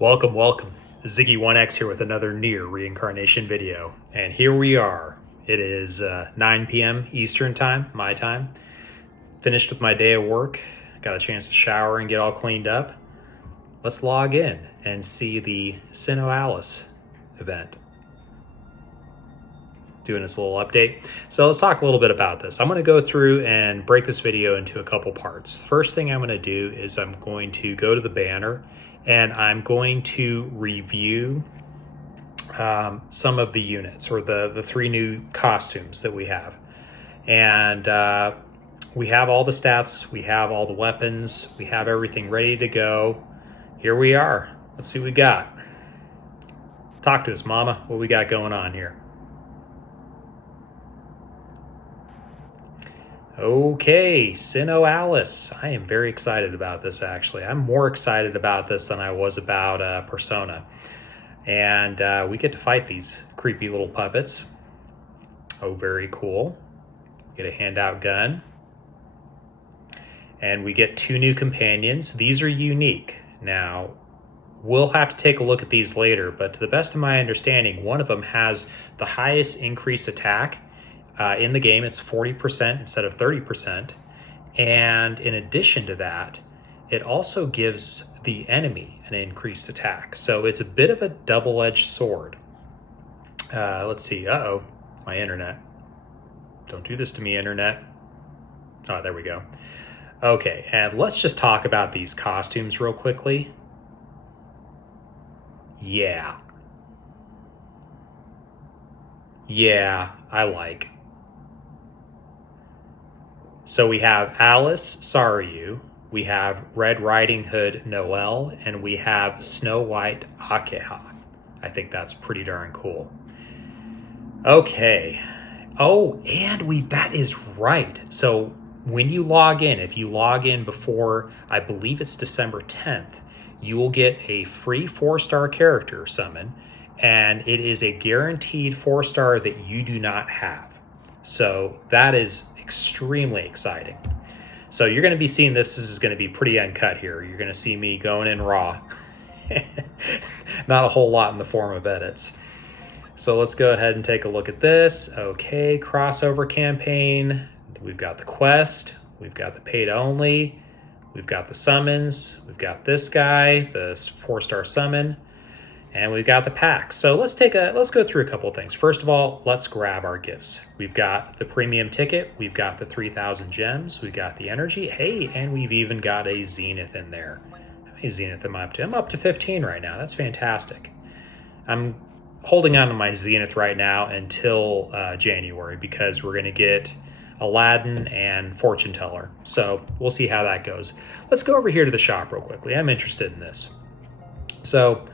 Welcome, welcome. Ziggy1X here with another NieR reincarnation video. And here we are. It is 9 p.m. Eastern time, my time. Finished with my day of work. Got a chance to shower and get all cleaned up. Let's log in and see the SINoALICE event. Doing this little update. So let's talk a little bit about this. I'm going to go through and break this video into a couple parts. First thing I'm going to do is I'm going to go to the banner and I'm going to review some of the units, or the three new costumes that we have. And we have all the stats, we have all the weapons, we have everything ready to go. Here we are. Let's see what we got. Talk to us, Mama. What we got going on here? Okay, SINoALICE. I am very excited about this, actually. I'm more excited about this than I was about Persona. And we get to fight these creepy little puppets. Oh, very cool. Get a handout gun. And we get two new companions. These are unique. Now, we'll have to take a look at these later, but to the best of my understanding, one of them has the highest increased attack in the game. It's 40% instead of 30%. And in addition to that, it also gives the enemy an increased attack. So it's a bit of a double-edged sword. Let's see. Uh-oh, my internet. Don't do this to me, internet. Oh, there we go. Okay, and let's just talk about these costumes real quickly. Yeah, I like. So we have Alice Saryu, we have Red Riding Hood Noel, and we have Snow White Akiha. I think that's pretty darn cool. Okay. Oh, and that is right. So when you log in, if you log in before, I believe it's December 10th, you will get a free 4-star character summon, and it is a guaranteed 4-star that you do not have. So that is extremely exciting. So you're going to be seeing this. This is going to be pretty uncut here. You're going to see me going in raw. Not a whole lot in the form of edits. So let's go ahead and take a look at this. Okay, crossover campaign. We've got the quest. We've got the paid only. We've got the summons. We've got this guy, the 4-star summon. And we've got the packs. So let's go through a couple of things. First of all, let's grab our gifts. We've got the premium ticket. We've got the 3,000 gems. We've got the energy. Hey, and we've even got a zenith in there. How many zenith am I up to? I'm up to 15 right now. That's fantastic. I'm holding on to my zenith right now until January, because we're going to get Aladdin and Fortune Teller. So we'll see how that goes. Let's go over here to the shop real quickly. I'm interested in this. So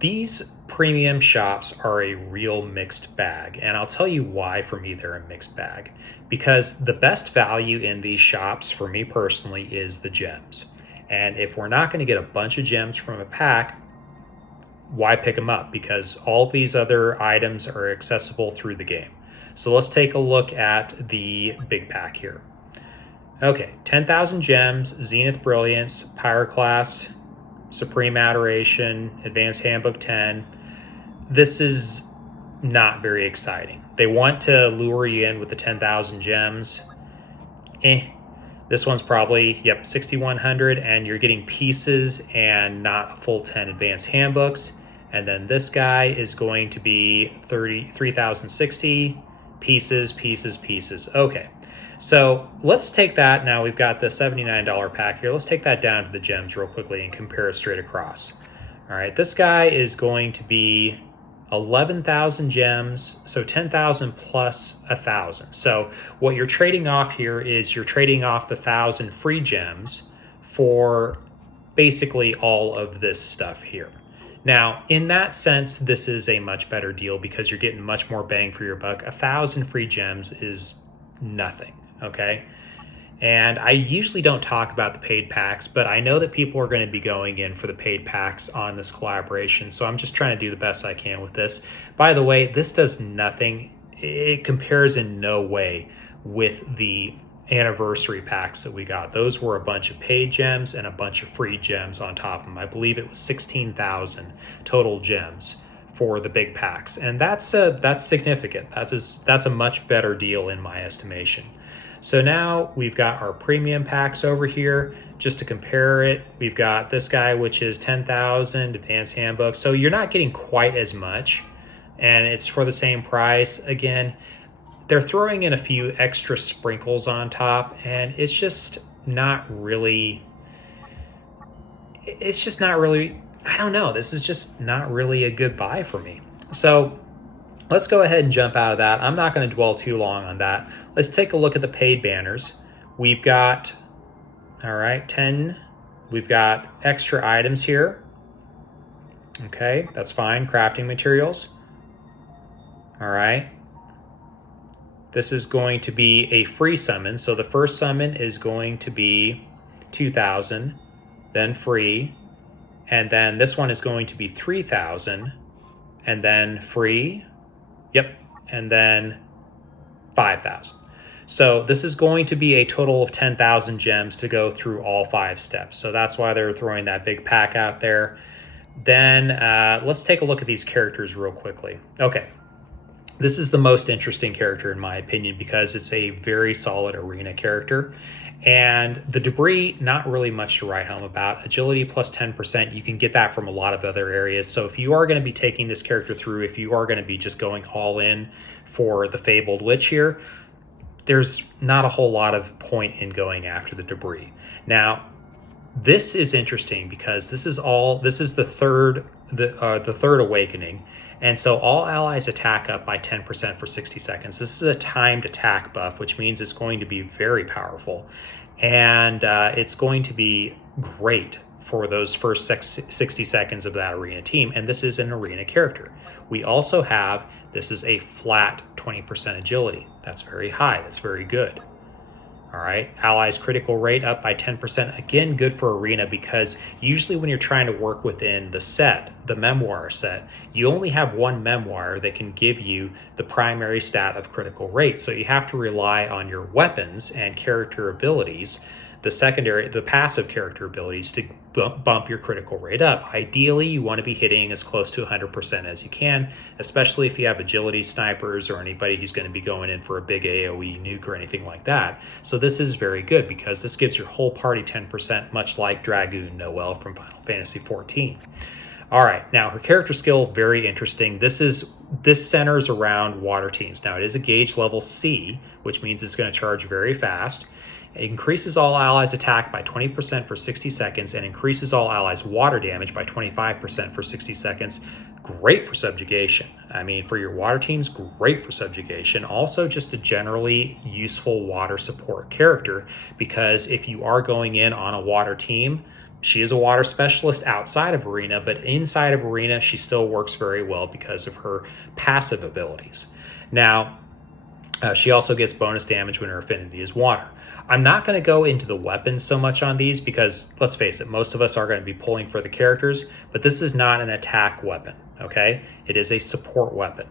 these premium shops are a real mixed bag, and I'll tell you why for me they're a mixed bag. Because the best value in these shops for me personally is the gems. And if we're not going to get a bunch of gems from a pack, why pick them up? Because all these other items are accessible through the game. So let's take a look at the big pack here. Okay, 10,000 gems, Zenith Brilliance, Pyroclast, Supreme Adoration, Advanced Handbook 10. This is not very exciting. They want to lure you in with the 10,000 gems. This one's probably, 6,100, and you're getting pieces and not a full 10 Advanced Handbooks. And then this guy is going to be 3,060 pieces. Okay. So let's take that. Now we've got the $79 pack here. Let's take that down to the gems real quickly and compare it straight across. All right, this guy is going to be 11,000 gems, so 10,000 plus 1,000. So what you're trading off here is you're trading off the 1,000 free gems for basically all of this stuff here. Now, in that sense, this is a much better deal because you're getting much more bang for your buck. 1,000 free gems is nothing. Okay. And I usually don't talk about the paid packs, but I know that people are going to be going in for the paid packs on this collaboration. So I'm just trying to do the best I can with this. By the way, this does nothing. It compares in no way with the anniversary packs that we got. Those were a bunch of paid gems and a bunch of free gems on top of them. I believe it was 16,000 total gems for the big packs, and that's significant. That's a much better deal in my estimation. So now we've got our premium packs over here. Just to compare it, we've got this guy, which is 10,000 advanced handbook. So you're not getting quite as much, and it's for the same price. Again, they're throwing in a few extra sprinkles on top, and it's just not really, I don't know. This is just not really a good buy for me. So let's go ahead and jump out of that. I'm not going to dwell too long on that. Let's take a look at the paid banners. We've got, all right, 10. We've got extra items here. Okay, that's fine. Crafting materials. All right. This is going to be a free summon. So the first summon is going to be 2,000, then free. And then this one is going to be 3,000, and then free. Yep. And then 5,000. So this is going to be a total of 10,000 gems to go through all 5 steps. So that's why they're throwing that big pack out there. Then let's take a look at these characters real quickly. Okay. This is the most interesting character in my opinion because it's a very solid arena character. And the debris, not really much to write home about. Agility plus 10%, you can get that from a lot of other areas. So if you are going to be taking this character through, if you are going to be just going all in for the Fabled Witch here, there's not a whole lot of point in going after the debris. Now, this is interesting because this is the third awakening. And so all allies attack up by 10% for 60 seconds. This is a timed attack buff, which means it's going to be very powerful. And it's going to be great for those first 60 seconds of that arena team. And this is an arena character. We also have, this is a flat 20% agility. That's very high. That's very good. All right, allies critical rate up by 10%. Again, good for arena because usually when you're trying to work within the set, the memoir set, you only have one memoir that can give you the primary stat of critical rate. So you have to rely on your weapons and character abilities, the passive character abilities to bump your critical rate up. Ideally, you want to be hitting as close to 100% as you can, especially if you have agility snipers or anybody who's going to be going in for a big AoE nuke or anything like that. So this is very good because this gives your whole party 10%, much like Dragoon Noel from Final Fantasy XIV. All right, now her character skill, very interesting. This centers around water teams. Now it is a gauge level C, which means it's going to charge very fast. It increases all allies' attack by 20% for 60 seconds and increases all allies' water damage by 25% for 60 seconds. Great for subjugation. I mean, for your water teams, great for subjugation. Also, just a generally useful water support character because if you are going in on a water team, she is a water specialist outside of Arena, but inside of Arena, she still works very well because of her passive abilities. Now, she also gets bonus damage when her affinity is water. I'm not going to go into the weapons so much on these because, let's face it, most of us are going to be pulling for the characters, but this is not an attack weapon, okay? It is a support weapon.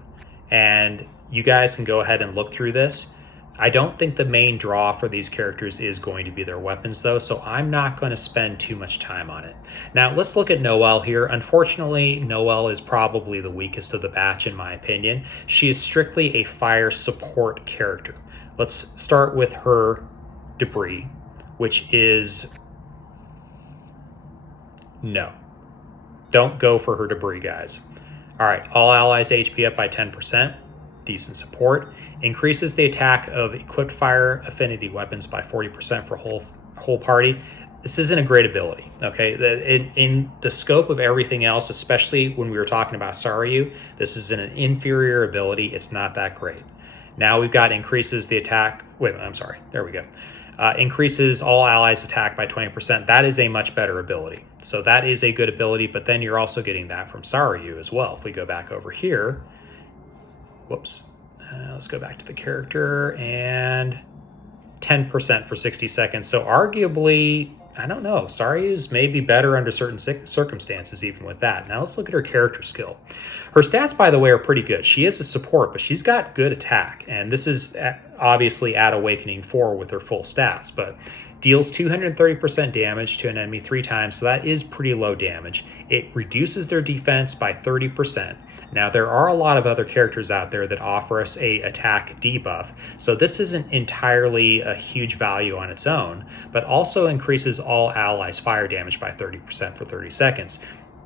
And you guys can go ahead and look through this. I don't think the main draw for these characters is going to be their weapons, though, so I'm not going to spend too much time on it. Now, let's look at Noel here. Unfortunately, Noel is probably the weakest of the batch, in my opinion. She is strictly a fire support character. Let's start with her debris, which is no. Don't go for her debris, guys. All right, all allies HP up by 10%. Decent support. Increases the attack of equipped fire affinity weapons by 40% for whole party. This isn't a great ability, okay? In the scope of everything else, especially when we were talking about Saryu, this is an inferior ability. It's not that great. Now we've got increases the attack. Wait, I'm sorry. There we go. Increases all allies' attack by 20%. That is a much better ability. So that is a good ability, but then you're also getting that from Saryu as well. If we go back over here, whoops, let's go back to the character and 10% for 60 seconds. So arguably I don't know. Saryu's may be better under certain circumstances, even with that. Now let's look at her character skill. Her stats, by the way, are pretty good. She is a support, but she's got good attack. And this is obviously at Awakening 4 with her full stats, but deals 230% damage to an enemy 3 times, so that is pretty low damage. It reduces their defense by 30%. Now, there are a lot of other characters out there that offer us a attack debuff, so this isn't entirely a huge value on its own, but also increases all allies' fire damage by 30% for 30 seconds.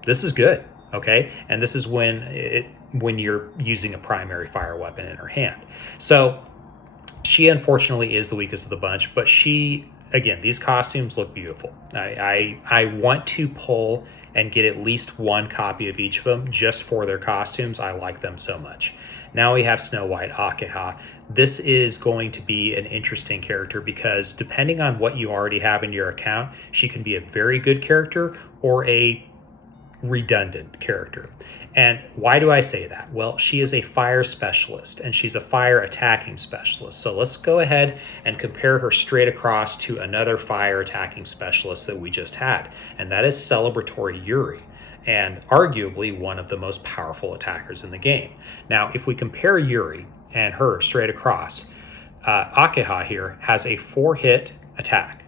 This is good, okay? And this is when you're using a primary fire weapon in her hand. So she unfortunately is the weakest of the bunch, but again, these costumes look beautiful. I want to pull and get at least one copy of each of them just for their costumes. I like them so much. Now we have Snow White Akiha. This is going to be an interesting character because depending on what you already have in your account, she can be a very good character or a redundant character. And why do I say that? Well, she is a fire specialist and she's a fire attacking specialist. So let's go ahead and compare her straight across to another fire attacking specialist that we just had, and that is Celebratory Yuri, and arguably one of the most powerful attackers in the game. Now, if we compare Yuri and her straight across, Akiha here has a 4-hit attack.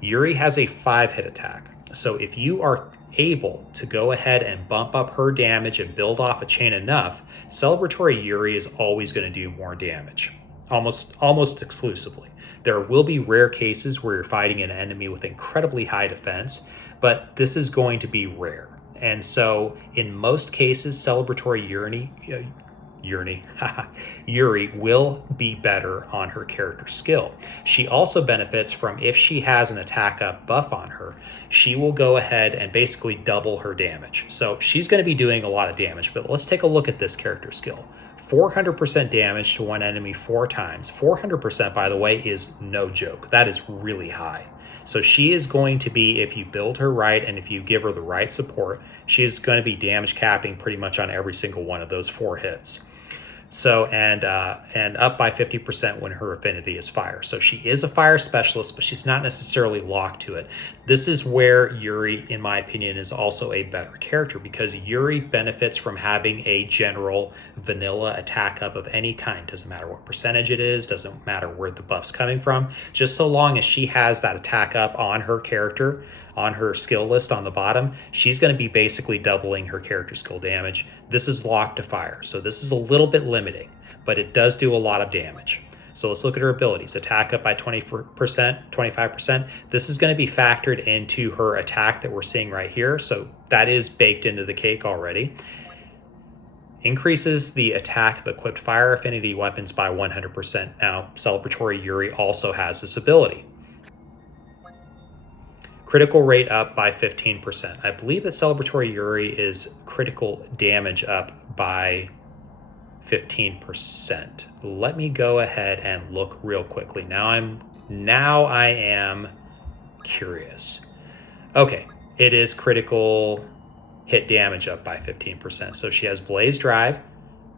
Yuri has a 5-hit attack. So if you are able to go ahead and bump up her damage and build off a chain enough, Celebratory Yuri is always going to do more damage, almost exclusively. There will be rare cases where you're fighting an enemy with incredibly high defense, but this is going to be rare. And so in most cases, Celebratory Yuri will be better on her character skill. She also benefits from, if she has an attack up buff on her, she will go ahead and basically double her damage. So she's going to be doing a lot of damage, but let's take a look at this character skill. 400% damage to one enemy 4 times. 400%, by the way, is no joke. That is really high. So she is going to be, if you build her right and if you give her the right support, she is going to be damage capping pretty much on every single one of those 4 hits. So, and up by 50% when her affinity is fire. So she is a fire specialist, but she's not necessarily locked to it. This is where Yuri, in my opinion, is also a better character, because Yuri benefits from having a general vanilla attack up of any kind. Doesn't matter what percentage it is, doesn't matter where the buff's coming from, just so long as she has that attack up on her character, on her skill list on the bottom, she's going to be basically doubling her character skill damage. This is locked to fire, so this is a little bit limiting, but it does do a lot of damage. So let's look at her abilities. Attack up by 20%, 25%. This is going to be factored into her attack that we're seeing right here, so that is baked into the cake already. Increases the attack of equipped fire affinity weapons by 100%. Now, Celebratory Yuri also has this ability. Critical rate up by 15%. I believe that Celebratory Yuri is critical damage up by 15%. Let me go ahead and look real quickly. Now I am curious. Okay, it is critical hit damage up by 15%. So she has Blaze Drive,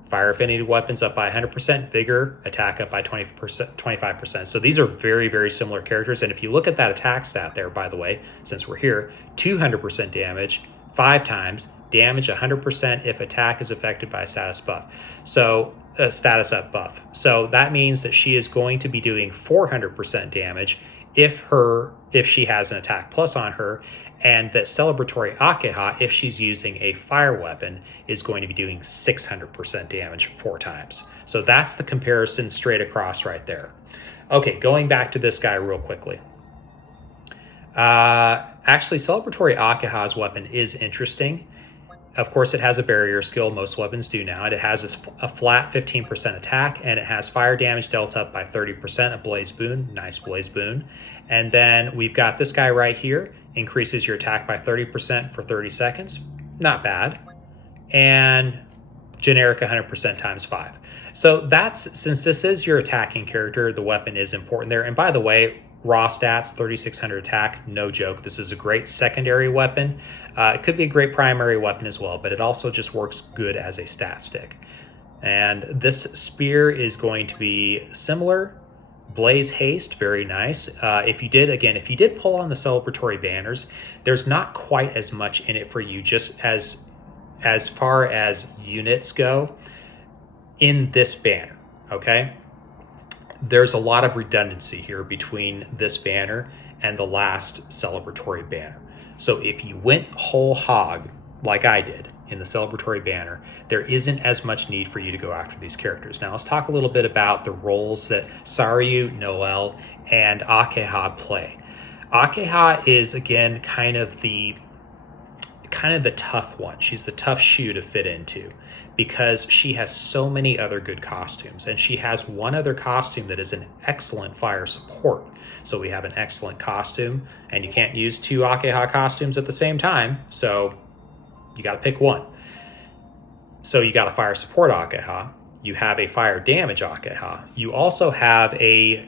fire affinity weapons up by 100%, vigor, attack up by 25%. So these are very, very similar characters. And if you look at that attack stat there, by the way, since we're here, 200% damage 5 times, damage 100% if attack is affected by a status buff. So a status up buff. So that means that she is going to be doing 400% damage if she has an attack plus on her, and that Celebratory Akiha, if she's using a fire weapon, is going to be doing 600% damage 4 times. So that's the comparison straight across right there. Okay, going back to this guy real quickly. Actually, Celebratory Akiha's weapon is interesting. Of course, it has a barrier skill. Most weapons do now. It has a flat 15% attack, and it has fire damage dealt up by 30%, a Blaze Boon, nice Blaze Boon. And then we've got this guy right here, increases your attack by 30% for 30 seconds. Not bad. And generic 100% times 5. So since this is your attacking character, the weapon is important there. And by the way, raw stats, 3600 attack, no joke. This is a great secondary weapon. It could be a great primary weapon as well, but it also just works good as a stat stick. And this spear is going to be similar, Blaze Haste, very nice. If you did pull on the celebratory banners, there's not quite as much in it for you, just as far as units go in this banner, okay? There's a lot of redundancy here between this banner and the last celebratory banner. So if you went whole hog, like I did, in the celebratory banner, there isn't as much need for you to go after these characters. Now let's talk a little bit about the roles that Saryu, Noel, and Akiha play. Akiha is, again, kind of the tough one. She's the tough shoe to fit into because she has so many other good costumes, and she has one other costume that is an excellent fire support. So we have an excellent costume, and you can't use two Akiha costumes at the same time, so you got to pick one. So you got a fire support Akiha, you have a fire damage Akiha, you also have you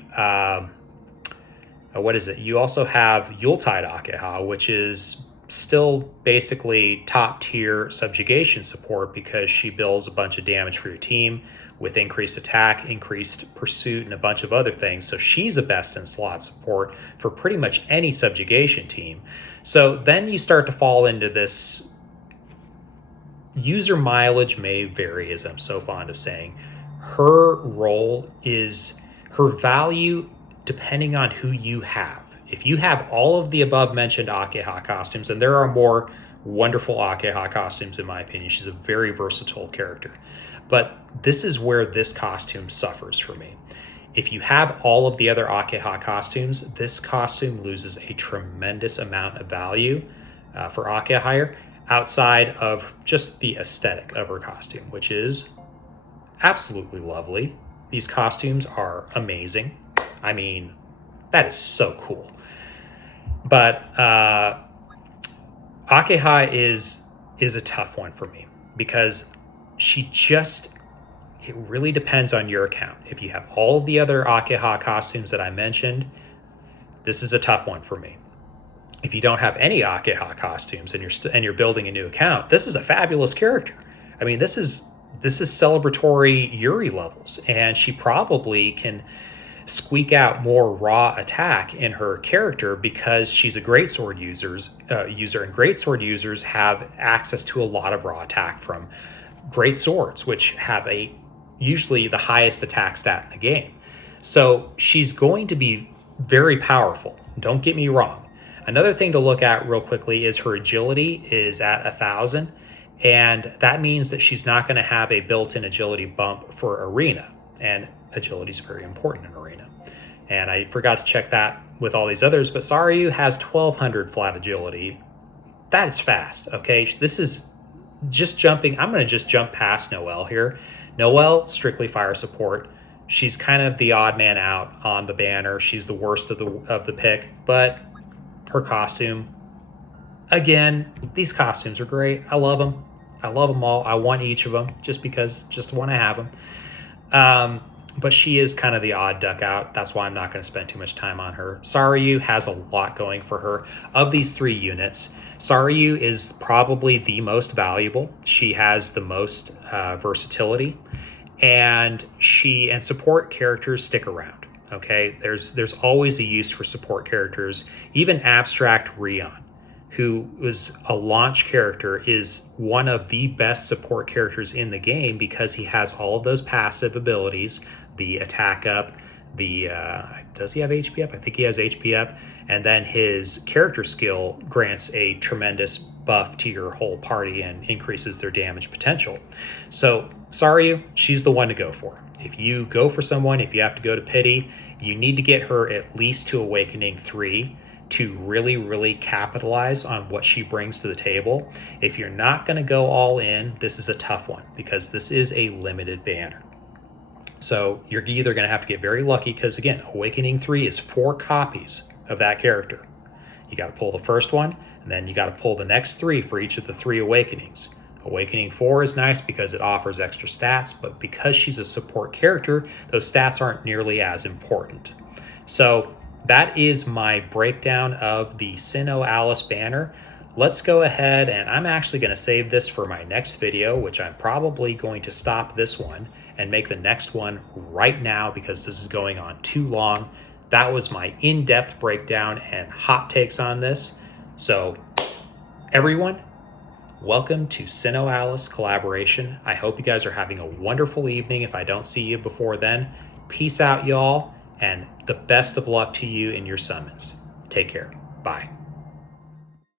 also have Yuletide Akiha, which is still basically top tier subjugation support because she builds a bunch of damage for your team with increased attack, increased pursuit, and a bunch of other things. So she's a best in slot support for pretty much any subjugation team. So then you start to fall into this user mileage may vary, as I'm so fond of saying. Her role is her value depending on who you have. If you have all of the above mentioned Akiha costumes, and there are more wonderful Akiha costumes in my opinion, she's a very versatile character. But this is where this costume suffers for me. If you have all of the other Akiha costumes, this costume loses a tremendous amount of value for Akiha outside of just the aesthetic of her costume, which is absolutely lovely. These costumes are amazing. I mean, that is so cool. But Akiha is a tough one for me because it really depends on your account. If you have all of the other Akiha costumes that I mentioned, this is a tough one for me. If you don't have any Akiha costumes and you're building a new account, this is a fabulous character. I mean, this is celebratory Yuri levels, and she probably can squeak out more raw attack in her character because she's a greatsword user, and greatsword users have access to a lot of raw attack from great swords, which have usually the highest attack stat in the game. So she's going to be very powerful. Don't get me wrong. Another thing to look at real quickly is her agility is at 1,000, and that means that she's not going to have a built-in agility bump for arena, and agility is very important in arena. And I forgot to check that with all these others, but Saryu has 1,200 flat agility. That is fast, okay? This is just jumping. I'm going to just jump past Noel here. Noel, strictly fire support. She's kind of the odd man out on the banner. She's the worst of the pick, but her costume, again, these costumes are great. I love them. I love them all. I want each of them just want to have them. But she is kind of the odd duck out. That's why I'm not going to spend too much time on her. Saryu has a lot going for her. Of these three units, Saryu is probably the most valuable. She has the most versatility, and support characters stick around. Okay, there's always a use for support characters. Even Abstract Rion, who was a launch character, is one of the best support characters in the game because he has all of those passive abilities, the attack up, does he have HP up? I think he has HP up, and then his character skill grants a tremendous buff to your whole party and increases their damage potential. So Saryu, she's the one to go for. If you go for someone, if you have to go to pity, you need to get her at least to Awakening 3 to really, really capitalize on what she brings to the table. If you're not going to go all in, this is a tough one because this is a limited banner. So you're either going to have to get very lucky because, again, Awakening 3 is 4 copies of that character. You got to pull the first one, and then you got to pull the next 3 for each of the 3 Awakenings. Awakening 4 is nice because it offers extra stats, but because she's a support character, those stats aren't nearly as important. So that is my breakdown of the SINoALICE banner. let's go ahead, and I'm actually going to save this for my next video, which I'm probably going to stop this one and make the next one right now because this is going on too long. That was my in-depth breakdown and hot takes on this. So everyone, welcome to SINoALICE collaboration. I hope you guys are having a wonderful evening. If I don't see you before then, peace out, y'all, and the best of luck to you in your summons. Take care. Bye.